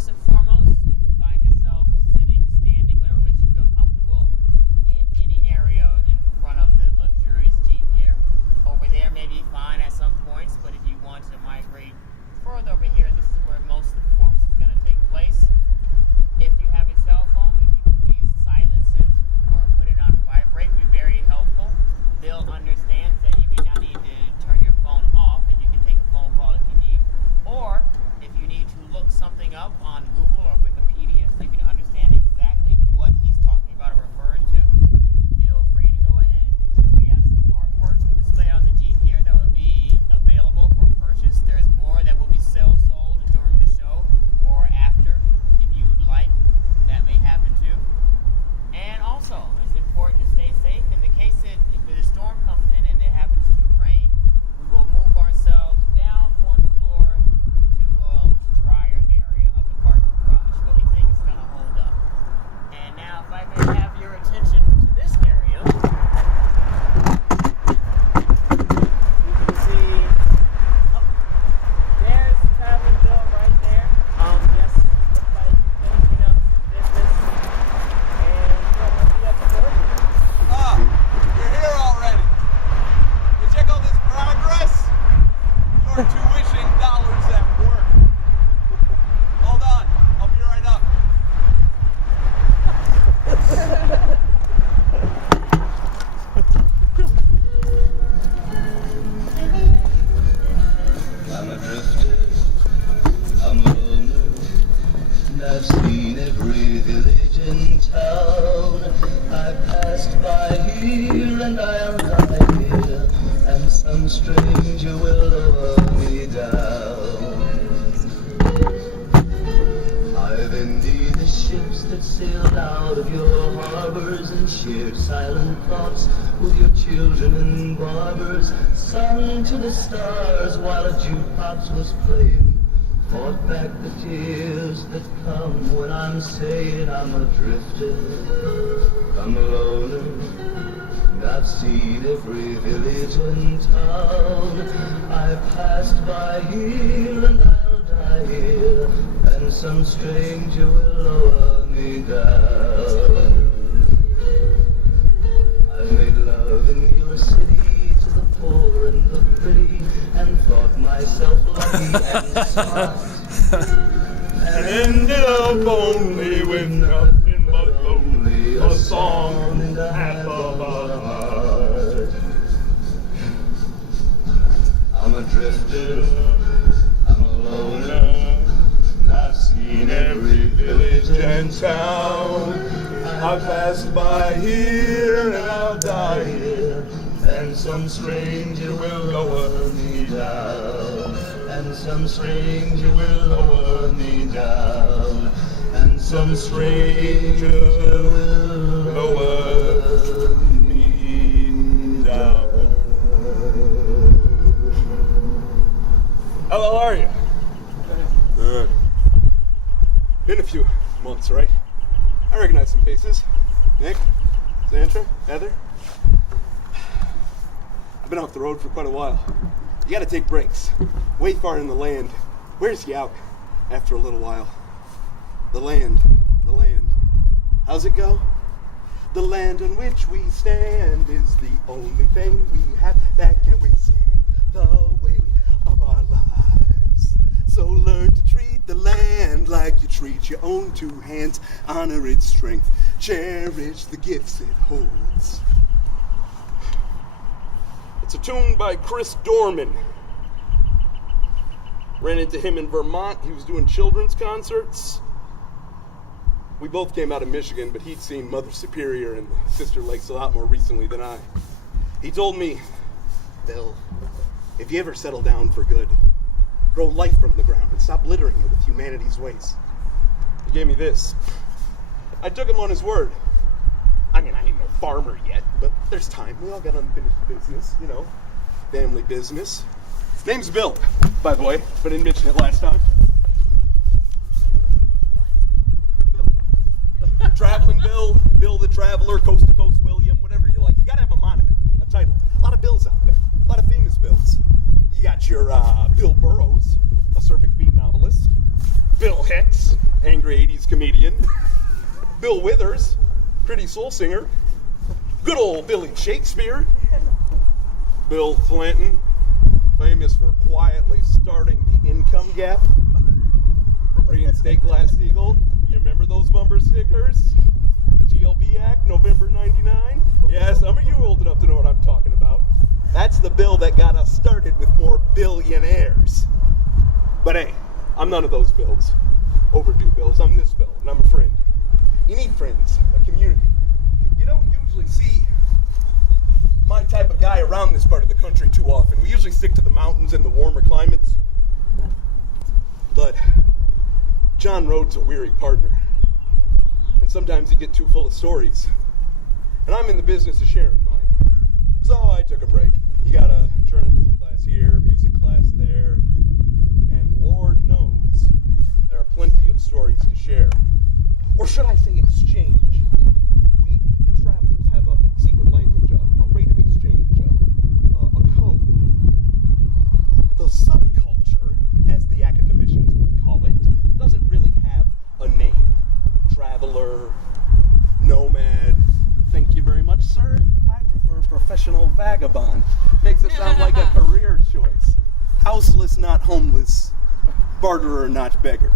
first and foremost, you can find yourself sitting, standing, whatever makes you feel comfortable in any area in front of the luxurious Jeep here. Over there may be fine at some points, but if you want to migrate further over here, this is where most of the performance is going to take place. If you have a cell phone, if you can please silence it or put it on vibrate, be very helpful. Bill understands that you may not need to turn your phone off and you can take a phone call if you need. Or if you need to look something up on Google or Wikipedia so you can understand exactly what he's talking about or referring to, feel free to go ahead. We have some artwork displayed on the Jeep here that will be available for purchase. There's more that will be sold during the show or after if you would like. That may happen too. And also, it's important to stay safe. In the case that if the storm comes in and it happens to rain, we will move ourselves down one floor to a drier area of the parking garage, but we think it's going to hold up. And now, if I may have your attention to this area, you can see, there's Travelin Bill right there. Just looks like finishing up some business, and we'll be up the door here. You're here already. You check out this progress? Your tuition dollars at work. Hold on, I'll be right up. I'm a drifter, I'm a loner, and I've seen every village in town. I passed by here and I'll die here, and some stranger will lower me down. I've envied the ships that sailed out of your harbors and shared silent thoughts with your children and barbers, sung to the stars while a jukebox was playing, fought back the tears that come when I'm saying I'm a drifter, I'm a loner, and I've seen every village and town. I passed by here and I'll die here, and some stranger will lower me down. I've made love in your city to the poor and the pretty, and thought myself lucky and smart, and ended up only with nothing but lonely, a song in the half of a heart. I'm a drifter, I'm a loner, and I've seen every village and town. I passed by here and I'll die here, and some stranger will lower me down, and some stranger will lower me down, and some stranger will lower me down. How are you? Good. Been a few months, right? I recognize some faces. Nick, Sandra, Heather. I've been off the road for quite a while. You gotta take breaks. Way far in the land wears you out after a little while. The land. How's it go? The land on which we stand is the only thing we have that can withstand the weight of our lives. So learn to treat the land like you treat your own two hands. Honor its strength. Cherish the gifts it holds. It's a tune by Chris Dorman. Ran into him in Vermont. He was doing children's concerts. We both came out of Michigan, but he'd seen Mother Superior and Sister Lakes a lot more recently than I. He told me, Bill, if you ever settle down for good, grow life from the ground and stop littering it with humanity's waste. He gave me this. I took him on his word. I mean, I ain't no farmer yet, but there's time. We all got unfinished business, you know, family business. His name's Bill, by the way, but I didn't mention it last time. Travelin Bill, Bill the Traveler, Coast to Coast William, whatever you like. You gotta have a moniker, a title. A lot of Bills out there, a lot of famous Bills. You got your Bill Burroughs, a Serpic Beat novelist. Bill Hicks, angry 80s comedian. Bill Withers, pretty soul singer. Good old Billy Shakespeare. Bill Clinton, famous for quietly starting the income gap. Reinstate Glass-Steagall. You remember those bumper stickers? The GLB Act, November 99? Yeah, some of you are old enough to know what I'm talking about. That's the bill that got us started with more billionaires. But hey, I'm none of those bills. Overdue bills. I'm this bill, and I'm a friend. You need friends, a community. You don't usually see my type of guy around this part of the country too often. We usually stick to the mountains and the warmer climates. But John Rhodes' a weary partner. And sometimes you get too full of stories. And I'm in the business of sharing mine. So I took a break. He got a journalism class here, music class there. And Lord knows there are plenty of stories to share. Or should I say exchange? We travelers have a secret language, a rate of exchange, a code. The subculture, as the academicians would call it, doesn't really have a name. Traveler, nomad. Thank you very much, sir. I prefer professional vagabond. Makes it sound like a career choice. Houseless, not homeless. Barterer, not beggar.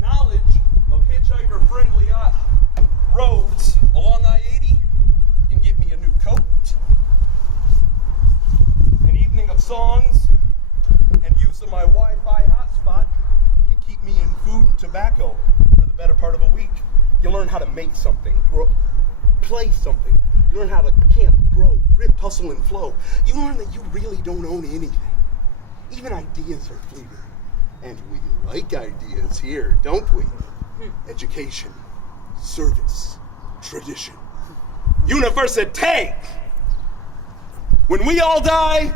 Knowledge of hitchhiker-friendly roads along I-80 can get me a new coat. An evening of songs and use of my Wi-Fi hotspot can keep me in food and tobacco for the better part of a week. You learn how to make something, grow, play something. You learn how to camp, grow, drift, hustle, and flow. You learn that you really don't own anything. Even ideas are fleeting. And we like ideas here, don't we? Education, service, tradition, university. When we all die,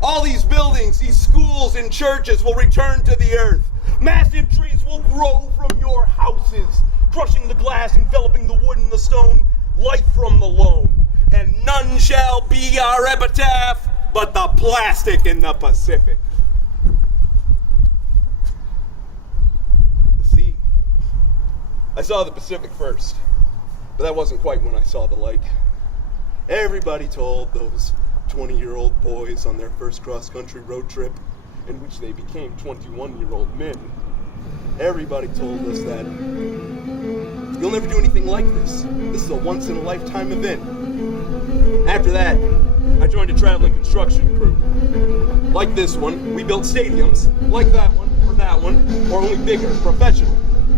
all these buildings, these schools and churches will return to the earth. Massive trees will grow from your houses, crushing the glass, enveloping the wood and the stone, life from the loam. And none shall be our epitaph but the plastic in the Pacific. The sea. I saw the Pacific first, but that wasn't quite when I saw the lake. Everybody told those 20-year-old boys on their first cross-country road trip, in which they became 21-year-old men. Everybody told us that you'll never do anything like this. This is a once-in-a-lifetime event. After that, I joined a traveling construction crew. Like this one, we built stadiums, like that one, or only bigger, professional.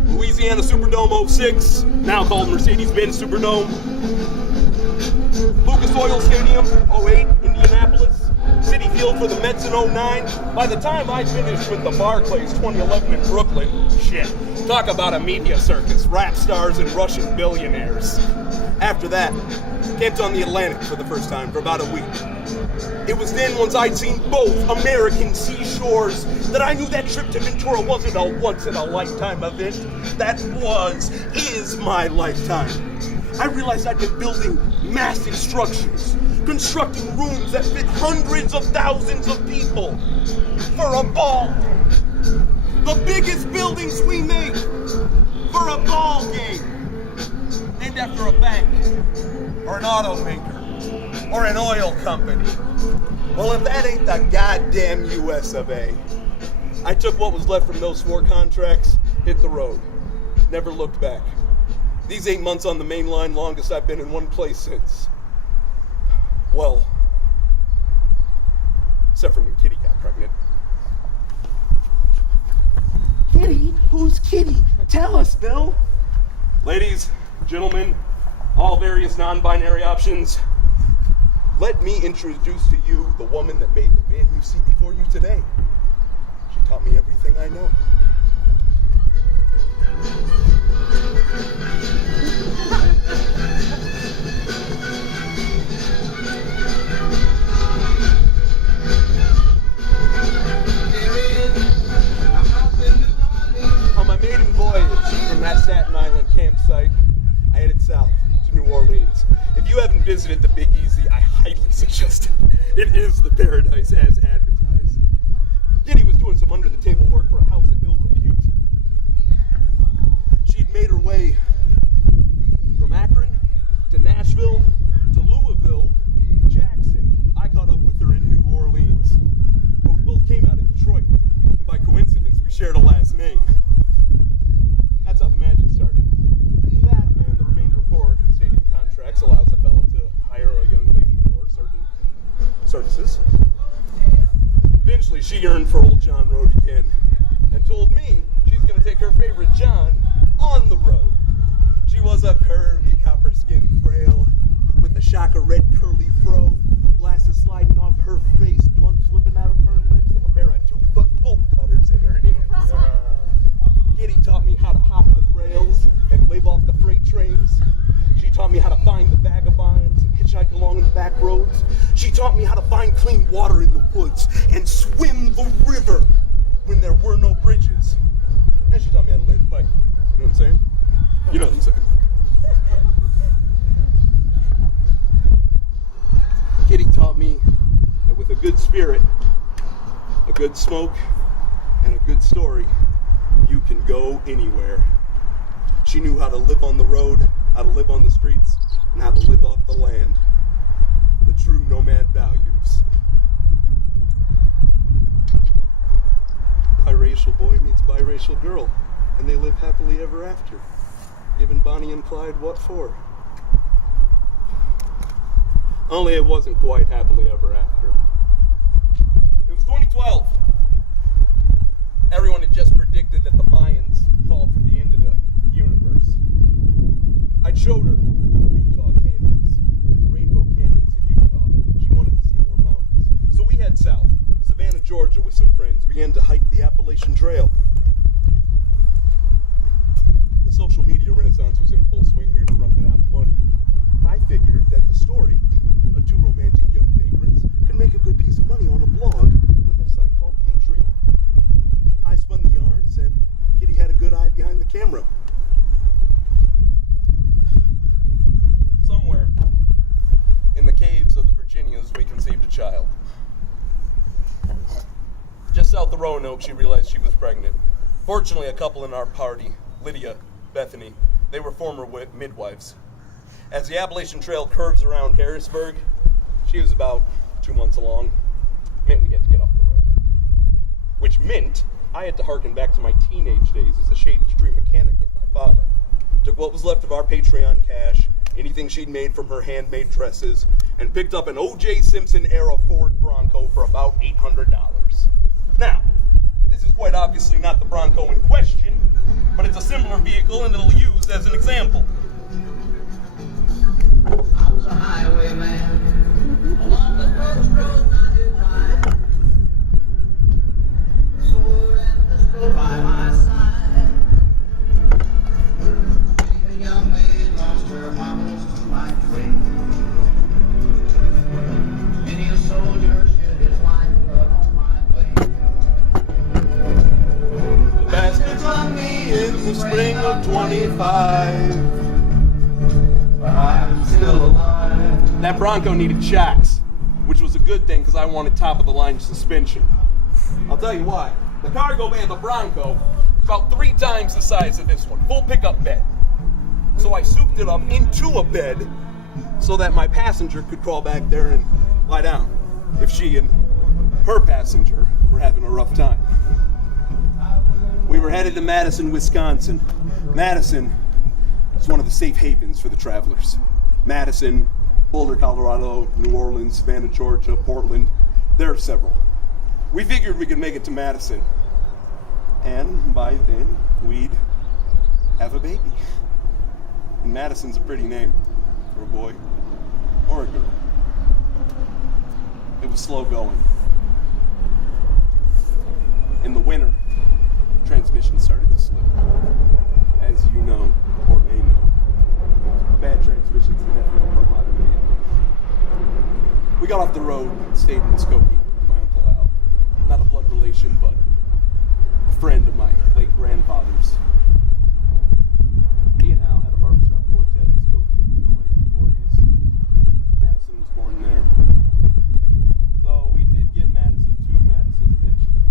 Louisiana Superdome 06, now called Mercedes-Benz Superdome. Lucas Oil Stadium, 08, Indianapolis. Citi Field for the Mets in 09. By the time I finished with the Barclays 2011 in Brooklyn, shit, talk about a media circus, rap stars and Russian billionaires. After that, camped on the Atlantic for the first time for about a week. It was then, once I'd seen both American seashores, that I knew that trip to Ventura wasn't a once-in-a-lifetime event. That is my lifetime. I realized I'd been building massive structures, constructing rooms that fit hundreds of thousands of people for a ball. The biggest buildings we make for a ball game. Named after a bank, or an automaker, or an oil company. Well, if that ain't the goddamn US of A. I took what was left from those 4 contracts, hit the road, never looked back. These 8 months on the main line, longest I've been in one place since. Well, except for when Kitty got pregnant. Kitty? Who's Kitty? Tell us, Bill. Ladies, gentlemen, all various non-binary options, let me introduce to you the woman that made the man you see before you today. She taught me everything I know. On my maiden voyage from that Staten Island campsite, I headed south to New Orleans. If you haven't visited the Big Easy, I highly suggest it. It is the paradise as advertised. Kitty was doing some under-the-table work for a house of ill repute by coincidence, we shared a last name. That's how the magic started. That and the remainder of 4 stadium contracts allows the fellow to hire a young lady for certain services. Eventually, she yearned for old John Road again and told me she's going to take her favorite John on the road. She was a curvy, copper-skinned frail with a shock of red curly fro, glasses sliding off her face, blunt slipping out of her lips, and a pair of 2-foot bolt cutters in her hands. Kitty taught me how to hop the rails and wave off the freight trains. She taught me how to find the vagabonds and hitchhike along the back roads. She taught me how to find clean water in the woods and swim the river when there were no bridges. And she taught me how to lay the pipe. You know what I'm saying? You know what I'm saying. Kitty taught me that with a good spirit, a good smoke, and a good story, you can go anywhere. She knew how to live on the road, how to live on the streets, and how to live off the land. The true nomad values. Biracial boy meets biracial girl, and they live happily ever after. Giving Bonnie and Clyde what for? Only it wasn't quite happily ever after. It was 2012. Everyone had just predicted that the Mayans called for the end of the universe. I showed her the Utah canyons, the rainbow canyons of Utah. She wanted to see more mountains. So we head south, Savannah, Georgia, with some friends, began to hike the Appalachian Trail. The social media renaissance was in full swing. We were running out of money. I figured that the story of 2 romantic young vagrants could make a good piece of money on a blog with a site called Patreon. I spun the yarns, and Kitty had a good eye behind the camera. Somewhere in the caves of the Virginias, we conceived a child. Just south of Roanoke, she realized she was pregnant. Fortunately, a couple in our party, Lydia, Bethany, they were former midwives. As the Appalachian Trail curves around Harrisburg, she was about 2 months along. Meant we had to get off the road. Which meant I had to harken back to my teenage days as a shade tree mechanic with my father. Took what was left of our Patreon cash, anything she'd made from her handmade dresses, and picked up an O.J. Simpson-era Ford Bronco for about $800. Now, this is quite obviously not the Bronco in question, but it's a similar vehicle and it'll use as an example. I was a highwayman along the coast road 95. Sword and pistol by my side. A young maid lost her marbles to my trade. Many a soldier shed his life blood on my blade. The bastards on me in the spring of 25. I'm still alive. That Bronco needed shocks, which was a good thing because I wanted top-of-the-line suspension. I'll tell you why. The cargo bay of the Bronco is about 3 times the size of this one, full pickup bed. So I souped it up into a bed so that my passenger could crawl back there and lie down if she and her passenger were having a rough time. We were headed to Madison, Wisconsin. Madison is one of the safe havens for the travelers. Madison, Boulder, Colorado, New Orleans, Savannah, Georgia, Portland. There are several. We figured we could make it to Madison. And by then, we'd have a baby. And Madison's a pretty name for a boy or a girl. It was slow going. In the winter, transmission started to slip. As you know, or may know, bad transmissions can definitely come out of the vehicle. We got off the road, stayed in Muskogee with my Uncle Al. Not a blood relation, but a friend of my late grandfather's. He and Al had a barbershop quartet in Muskogee, Illinois in the 40s. Madison was born there. Though we did get Madison to Madison eventually.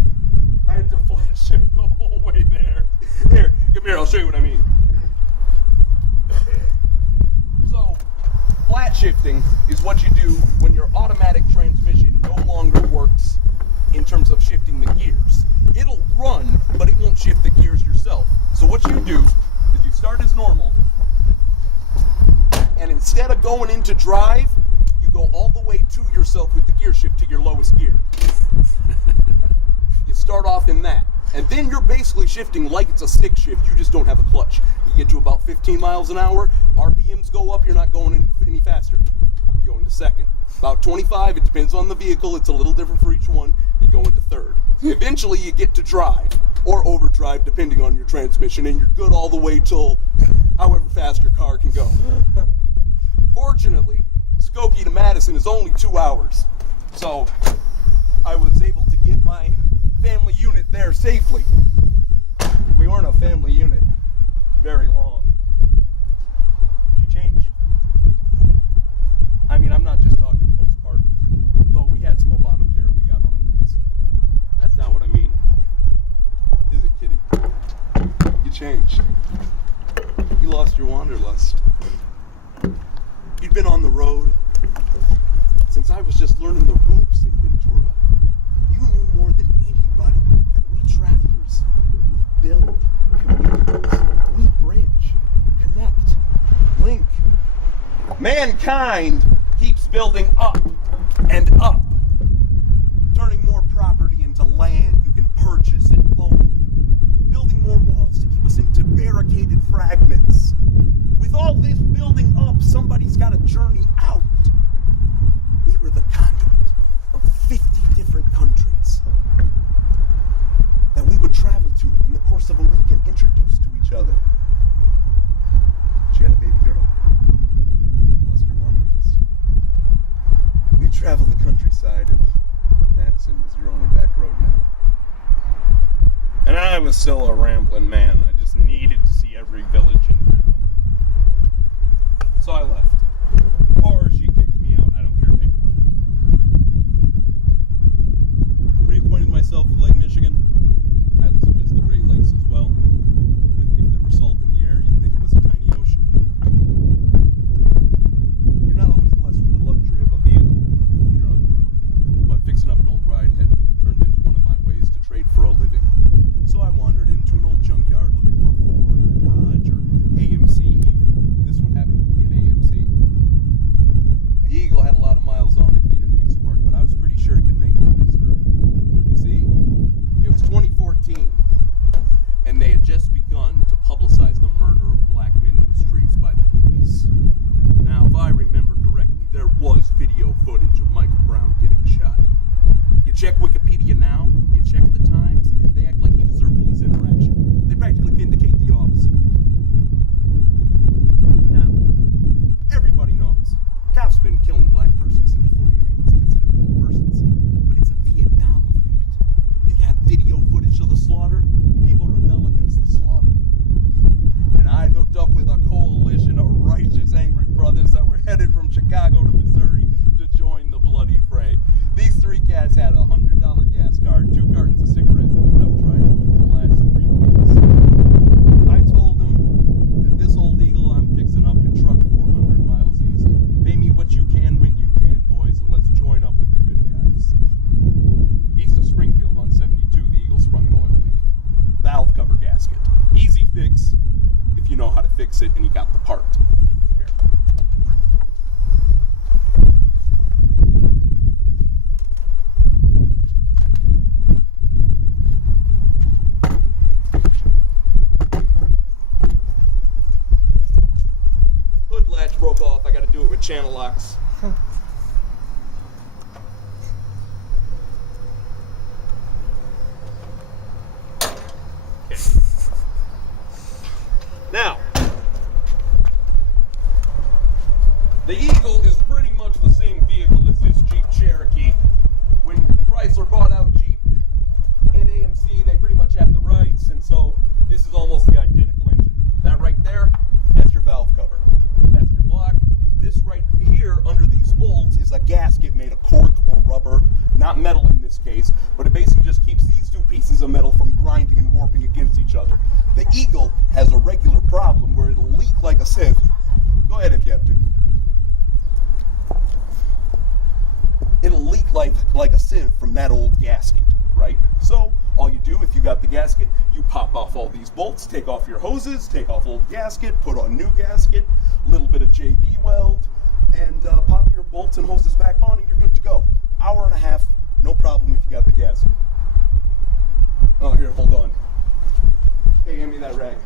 I had to flat shift the whole way there. Here, come here, I'll show you what I mean. So, flat shifting is what you do when your automatic transmission no longer works in terms of shifting the gears. It'll going into drive, you go all the way to yourself with the gear shift to your lowest gear. You start off in that. And then you're basically shifting like it's a stick shift, you just don't have a clutch. You get to about 15 miles an hour, RPMs go up, you're not going any faster. You go into second. About 25, it depends on the vehicle, it's a little different for each one, you go into third. Eventually you get to drive, or overdrive depending on your transmission, and you're good all the way till however fast your car can go. Fortunately, Skokie to Madison is only 2 hours, so I was able to get my family unit there safely. We weren't a family unit very long. She changed. I mean, I'm not just talking postpartum, though we had some Obamacare and we got her on meds. That's not what I mean. Is it, kitty? You changed. You lost your wanderlust. You'd been on the road since I was just learning the ropes in Ventura. You knew more than anybody that we travelers, we build communities, we bridge, connect, link. Mankind keeps building up and up, turning more property into land you can purchase and own, building more walls to keep us into barricaded fragments. With all this building up, somebody's got to journey out. We were the conduit of 50 different countries that we would travel to in the course of a week and introduce to each other. She had a baby girl. Lost her wanderlust. We traveled the countryside, and Madison was your only back road now. And I was still a rambling man. I just needed to see every village in town. So I left. Or she kicked me out. I don't care, pick one. Reacquainted myself with Lake Michigan. I listened just the Great Lakes as well. If there were salt in the air, you'd think it was a tiny ocean. You're not always blessed with the luxury of a vehicle when you're on the road. But fixing up an old ride had turned into one of my ways to trade for a living. So I wandered into an old junkyard looking for a Ford or Dodge or AMC even. This one happened to be an AMC. The Eagle had a lot of miles on it and needed a piece of work, but I was pretty sure it could make it to Missouri. You see, it was 2014, and they had just begun to publicize the murder of black men in the streets by the police. Now, if I remember correctly, there was video footage of Michael Brown getting shot. You check Wikipedia now, you check the Times, they act like he deserved police interaction. They practically vindicate the officer. Now, everybody knows cops have been killing black persons since before we were even considered full persons. But it's a Vietnam effect. You have video footage of the slaughter, people rebel against the slaughter. And I hooked up with a coalition of righteous, angry brothers that were headed from Chicago to Missouri to join the bloody fray. These three cats had a $100 gas card, 2 cartons of cigarettes, and enough dry food to last 3 weeks. I told them that this old Eagle I'm fixing up can truck 400 miles easy. Pay me what you can when you can, boys, and let's join up with the good guys. East of Springfield on 72, the Eagle sprung an oil leak. Valve cover gasket. Easy fix if you know how to fix it and you got the part. Here. Hood latch broke off. I got to do it with channel locks. Okay. Now, the Eagle is pretty much the same vehicle as this Jeep Cherokee. When Chrysler bought out Jeep and AMC, they pretty much had the rights, and so this is almost the identical engine. That right there, that's your valve cover. That's your block. This right here, under these bolts, is a gasket made of cork or rubber, not metal in this case, but it basically just keeps these two pieces of metal from grinding and warping against each other. The Eagle has a regular problem where it'll leak like a sieve. Go ahead if you have to. It'll leak like a sieve from that old gasket, right? So all you do, if you got the gasket, you pop off all these bolts, take off your hoses, take off old gasket, put on new gasket, a little bit of JB weld, and pop your bolts and hoses back on, and you're good to go. Hour and a half, no problem if you got the gasket. Oh, here, hold on. Hey, hand me that rag.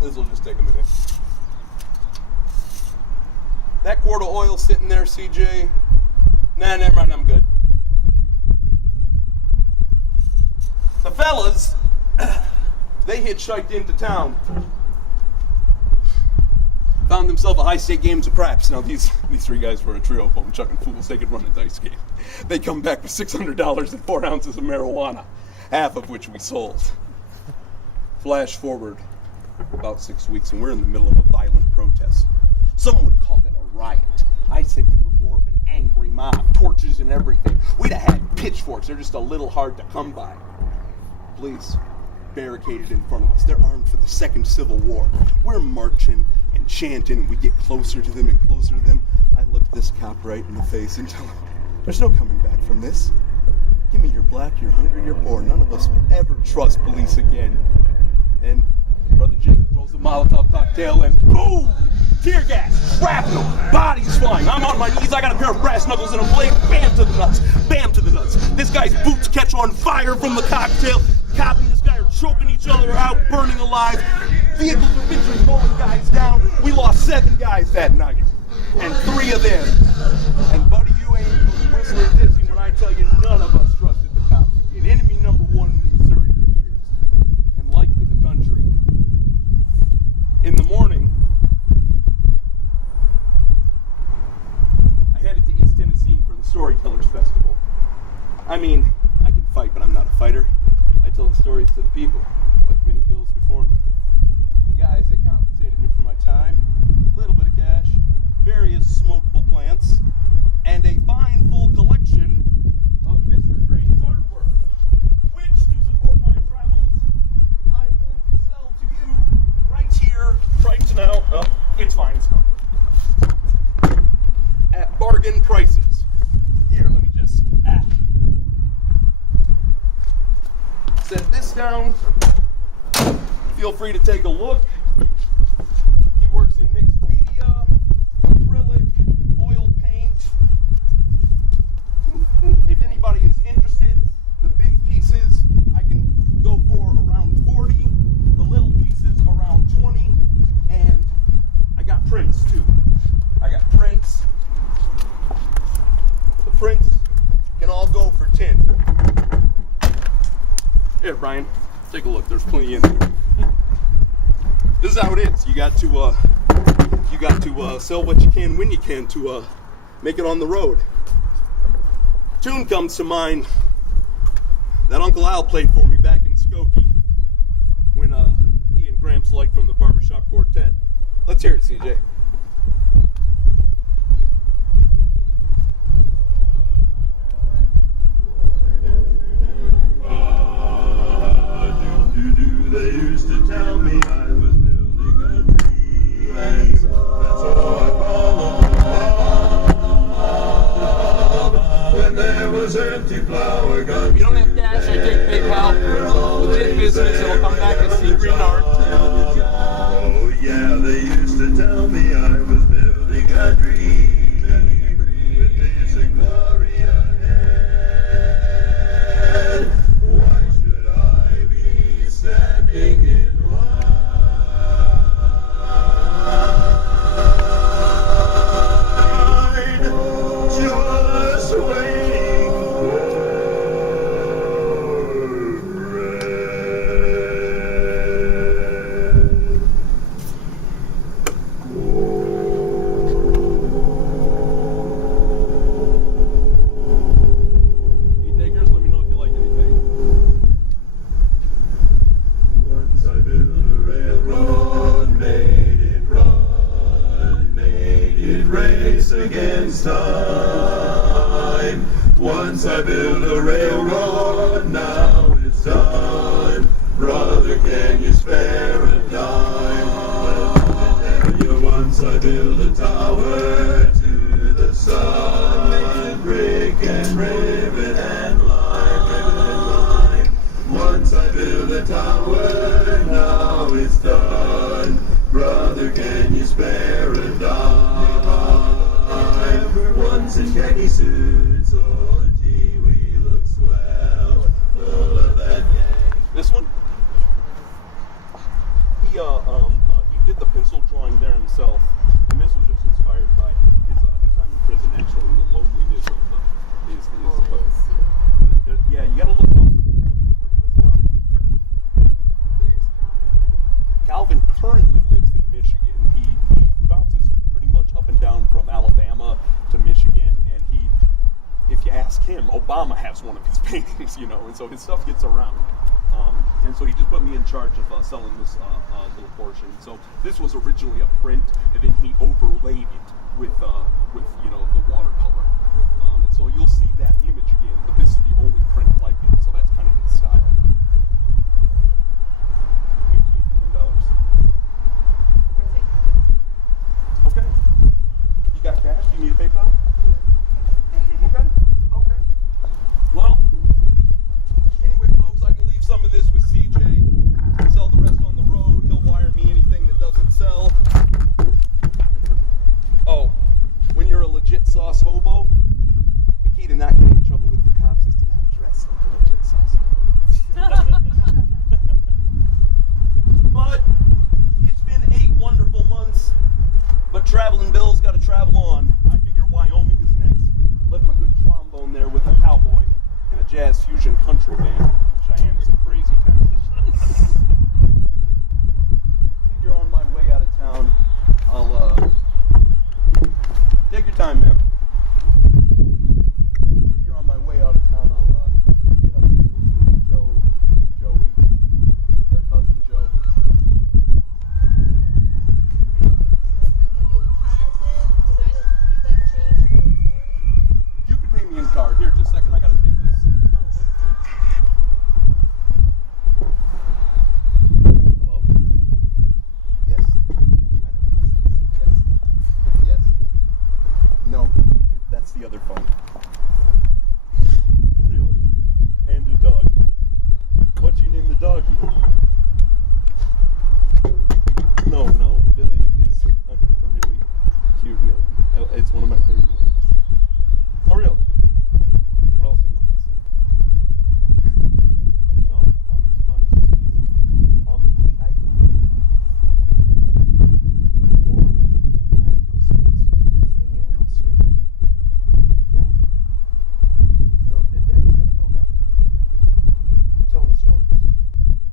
This will just take a minute. That quart of oil sitting there, CJ? Nah, never mind, I'm good. The fellas, they hitchhiked into town. Found themselves a high-stake games of craps. Now, these three guys were a trio of bone-chucking fools. They could run a dice game. They come back with $600 and 4 ounces of marijuana, half of which we sold. Flash forward about 6 weeks, and we're in the middle of a violent protest. Some would call it a riot. I'd say we were more of an angry mob, torches and everything. We'd have had pitchforks. They're just a little hard to come by. Police barricaded in front of us. They're armed for the Second Civil War. We're marching and chanting, and we get closer to them and closer to them. I look this cop right in the face and tell him, there's no coming back from this. Give me your black, you're hungry, you're poor. None of us will ever trust police again. And Brother Jacob throws a Molotov cocktail and boom! Tear gas, shrapnel, bodies flying. I'm on my knees, I got a pair of brass knuckles and a blade. Bam to the nuts, bam to the nuts. This guy's boots catch on fire from the cocktail. Cop and this guy are choking each other out, burning alive. Vehicles are busy mowing guys down. We lost 7 guys that night, and 3 of them. And buddy, you ain't whistling dizzy when I tell you none of us trusted the cops again. Enemy number 1 in Missouri for years, and likely the country. In the morning, I headed to East Tennessee for the Storytellers Festival. I mean, I can fight, but I'm not a fighter. I tell the stories to the people, like many bills before me. The guys that compensated me for my time, a little bit of cash, various smokable plants, and a fine full collection of Mr. Green's artwork, which, to support my travels, I'm willing to sell to you right here, right now. Oh, it's fine, it's not working. At bargain prices. Here, let me just set this down. Feel free to take a look. He works in mixed media, acrylic, oil paint. If anybody is interested, the big pieces I can go for around 40, the little pieces around 20, and I got prints too. I got prints. The prints can all go for 10. Here, Brian, take a look. There's plenty in there. This is how it is. You got to sell what you can when you can to make it on the road. Tune comes to mind that Uncle Al played for me back in Skokie when he and Gramps liked from the Barbershop Quartet. Let's hear it, CJ. They used to tell me I was building a dream. That's all I followed. When there was empty flower guns. You don't have dash, I take PayPal. Legit business, it'll come back as Sea Green Art. Oh yeah, they used to tell me I was building a dream. With peace and glory ahead. Why should I be standing in line? Just waiting for Hey, takers, let me know if you like anything. Once I built a railroad, made it run, made it race against time. Once I built a railroad, now it's done. Brother, can you spare a dime? Let me tell you, once I built a tower to the sun, made it brick and rivet and lime, rivet and lime. Once I built a tower. baggy suits. Oh, gee, we look swell. Full of that gang. This one? He did the pencil drawing there himself, and this was just inspired by his time in prison, actually, and the loneliness of yeah, you gotta look closer for Calvin's work. There's a lot of details. Where's Calvin? Calvin currently lives in Michigan. He bounces pretty much up and down from Alabama to Michigan, and if you ask him, Obama has one of his paintings, and so his stuff gets around. And so he just put me in charge of selling this little portion. So this was originally a print, and then he overlaid it with the watercolor. And so you'll see that image again, but this is the only print like it. So that's kind of his style. Give it to you for $10. Okay. You got cash? You need a PayPal? Okay. Well. Anyway, folks, I can leave some of this with CJ, sell the rest on the road. He'll wire me anything that doesn't sell. Oh, when you're a legit sauce hobo, the key to not getting in trouble with the cops is to not dress like a legit sauce hobo. But it's been 8 wonderful months, but Travelin Bill's got to travel on. I figure Wyoming is next. Left my good trombone there with a cowboy and a jazz fusion country band. Cheyenne is a crazy town. If you're on my way out of town, I'll take your time, man. If you're on my way out of town, I'll get up and with Joey, their cousin Joe. You can pay me in card. Here, just a second. I gotta take this. Hello? Yes. I know who this is. Yes. No, that's the other phone. Really? And a dog. What'd you name the doggy? No, Billy is a really cute name. It's one of my favorite names. Oh, really? What else did Mommy say? No, Mommy's just teasing. Hey, you'll see me real soon. Yeah. No, Daddy's gotta go now. I'm telling stories.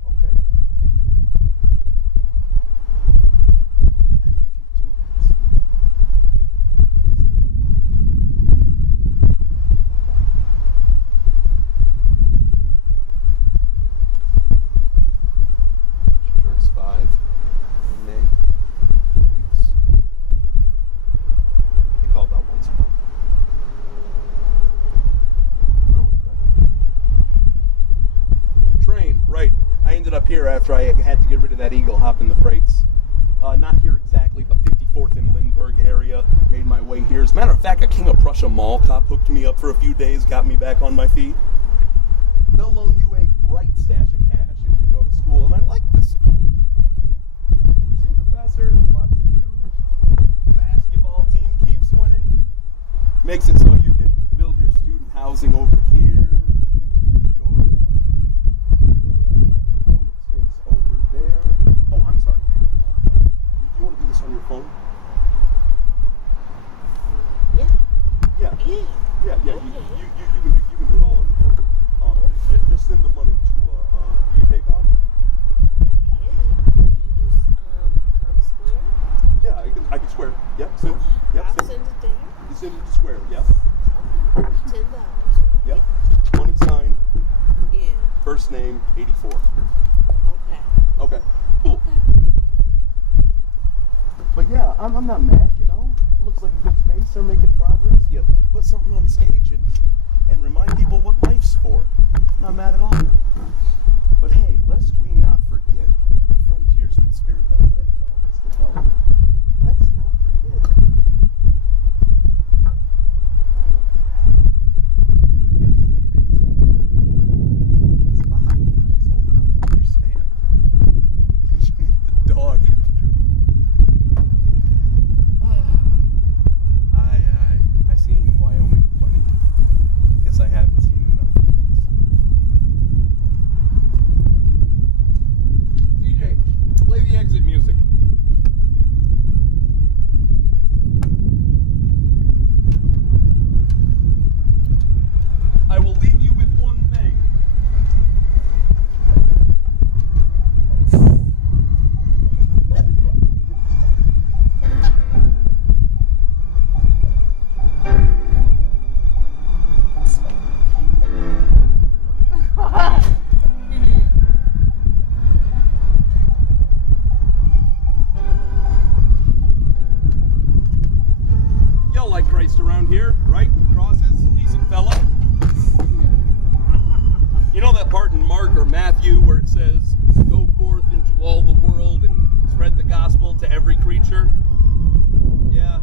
Okay. I love you too, Liz. Yes, I love you. She turns 5 in May. 2 weeks. They call about once a month. Train, right. I ended up here after I had to get rid of that eagle hopping the freights. Not here exactly, but 54th and Lindbergh area. Made my way here. As a matter of fact, a King of Prussia mall cop hooked me up for a few days, got me back on my feet. They'll loan you a bright stash of cash if you go to school, and I like this school. Interesting professors, lots to do. Basketball team keeps winning. Makes it so you can build your student housing over here. Your performance space over there. Oh, I'm sorry, man. Do you want to do this on your phone? Yeah. Yeah. Yeah. Yeah. Okay. You can do it all on your phone. Just send the money to do you PayPal? Yeah. You do Square? Yeah, I can Square. Yep. Send. Yep. I'll send it there. You send it to Square. Yep. Okay. $10, right? Yep. Money sign. Yeah. First name 84. Okay. Okay. Cool. Okay. But yeah, I'm not mad. Looks like a good space. They're making progress. You put something on stage and remind people what life's for. Not mad at all. But hey, lest we not forget the frontiersman spirit that led to all this development. Let's not forget. You guys get it. She's 5. She's old enough to understand. She named the dog after me. I seen Wyoming Christ around here, right? Crosses, decent fella. You know that part in Mark or Matthew where it says, go forth into all the world and spread the gospel to every creature? Yeah,